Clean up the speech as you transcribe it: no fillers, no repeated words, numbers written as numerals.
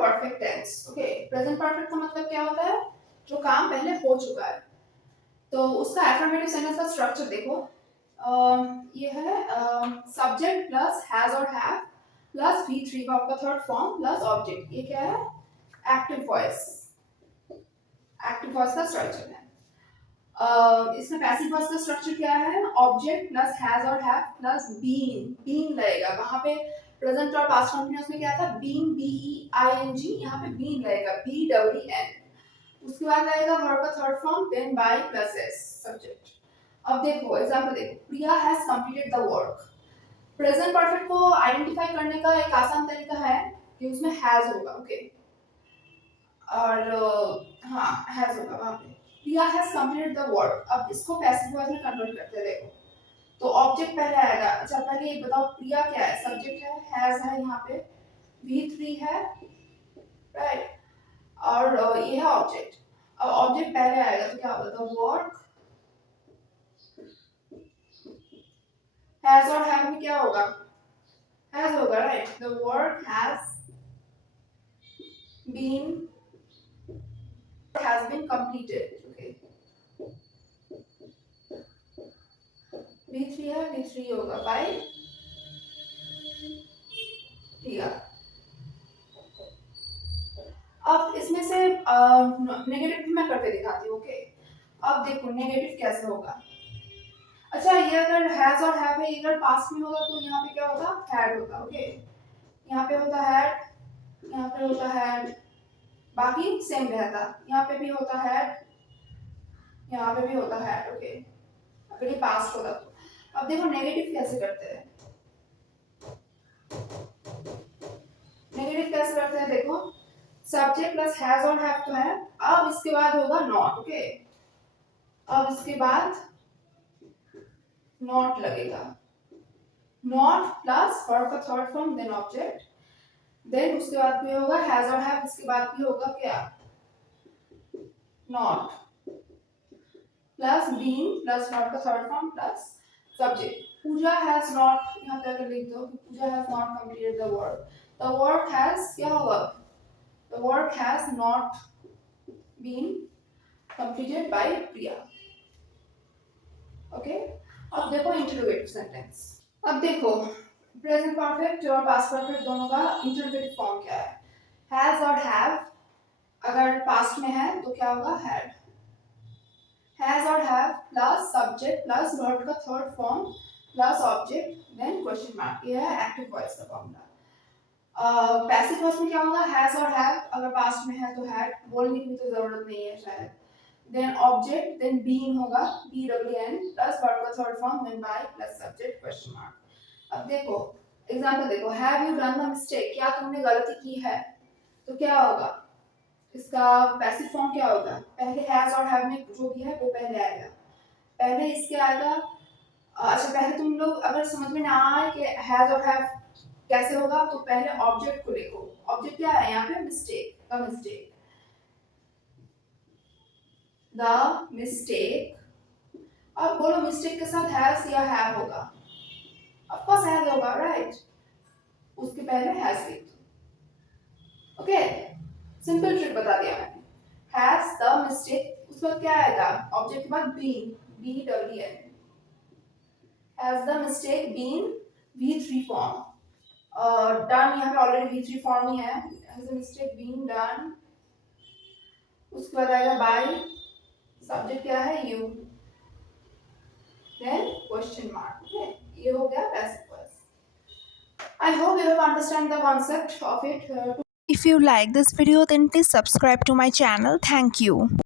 Perfect tense. Okay, present perfect का मतलब क्या होता है? जो काम पहले हो चुका है। तो उसका एफर्मेटिव सेंटेंस का स्ट्रक्चर देखो। ये है सब्जेक्ट प्लस हैज और हैव प्लस V3 वर्ब का थर्ड फॉर्म प्लस ऑब्जेक्ट। ये क्या है? Active voice. एक्टिव वॉइस का स्ट्रक्चर है। इसमें पैसिव वॉइस का स्ट्रक्चर क्या है? ऑब्जेक्ट प्लस हैज और हैव प्लस बीन। बीन लगेगा वहां पे। प्रेजेंट और पास्ट कंटिन्यूअस में क्या था? बीन, BEING, यहाँ पे बीन लगेगा, BEEN। उसके बाद आएगा वर्ब का third form, then by plus S subject. अब देखो एग्जांपल देखो, Priya has completed the work. Present perfect को आइडेंटिफाई करने का एक आसान तरीका है कि उसमें हैज होगा। ओके, और हाँ हैज होगा वहां पे। प्रिया हैज कंप्लीटेड द वर्क। अब इसको पैसिव वॉइस में कन्वर्ट करते हैं। देखो तो ऑब्जेक्ट पहले आएगा। अच्छा पहले ये बताओ, प्रिया क्या है? सब्जेक्ट है, हैज है, यहाँ पे V3 है, राइट, और ये है ऑब्जेक्ट। अब ऑब्जेक्ट पहले आएगा तो क्या होगा? द वर्क हैज और हैव में क्या होगा? हैज होगा, right. The work has been completed. Okay, V3 है, V3 होगा बाय प्रिया। अब इसमें से नेगेटिव मैं करके दिखाती हूँ। ओके, अब देखो नेगेटिव कैसे होगा। अच्छा, ये अगर हैज और हैव है, अगर पास्ट में होगा तो यहाँ पे क्या होगा? हैड होगा। ओके, यहाँ पे होता हैड, यहाँ पे होता हैड, बाकी सेम रहता। यहाँ पे भी होता हैड, यहाँ पे भी होता हैड। ओके, अगर ये पास्ट होगा तो। अब देखो नेगेटिव कैसे करते हैं। नेगेटिव कैसे करते हैं? देखो सब्जेक्ट प्लस हैज और हैव तो है, अब इसके बाद होगा नॉट। ओके, अब इसके बाद नॉट लगेगा। नॉट प्लस वर्ब का third form then object, then उसके बाद भी होगा हैज और हैव, इसके बाद भी होगा क्या? Not plus been plus verb का third form plus subject. Pooja has not, यहाँ पे अगर लिख दो कि Pooja has not completed the work. The work has क्या होगा? The work has not been completed by Priya. Okay, अब देखो इंटरोगेटिव सेंटेंस। अब देखो प्रेजेंट परफेक्ट और पास्ट परफेक्ट दोनों का इंटरोगेटिव फॉर्म क्या है? हैज और हैव अगर पास्ट में है तो क्या होगा? हैड। हैज और have plus subject plus verb का third form plus object then question mark. ये है एक्टिव वॉइस का फॉर्मूला। पैसिव वॉइस में क्या होगा? हैज और हैव अगर पास्ट में है तो हैड, बोलने की तो जरूरत नहीं है शायद, देन ऑब्जेक्ट देन बीन होगा, BEEN प्लस वर्ब का third form then by plus subject question mark. अब देखो एग्जांपल देखो, have you done the mistake? क्या तुमने गलती की है? तो क्या होगा? इसका पैसिव फॉर्म क्या होगा? पहले हैज और हैव में जो भी है वो पहले आएगा। पहले इसके आएगा। अच्छा पहले तुम लोग अगर समझ में ना आए कि हैज और हैव कैसे होगा तो पहले ऑब्जेक्ट को लिखो। ऑब्जेक्ट क्या है यहाँ पे? Mistake, the mistake. The mistake. अब बोलो मिस्टेक के साथ हैज या हैव होगा? ऑफ कोर्स हैज होगा, राइट। उसके पहले हैज लिख दो। ओके, सिंपल ट्रिक बता दिया मैंने। हैज द मिस्टेक, उस वक्त क्या आएगा? ऑब्जेक्ट के बाद been, BEEN। Has the mistake been V3 form. Done यहाँ पे ऑलरेडी V3 फॉर्म ही है। Has the mistake been done. उसके बाद आएगा बाय, सब्जेक्ट क्या है? You, then question mark. Okay, ये हो गया passive voice. I hope you have understand the concept of it. If you like this video, then please subscribe to my channel. Thank you.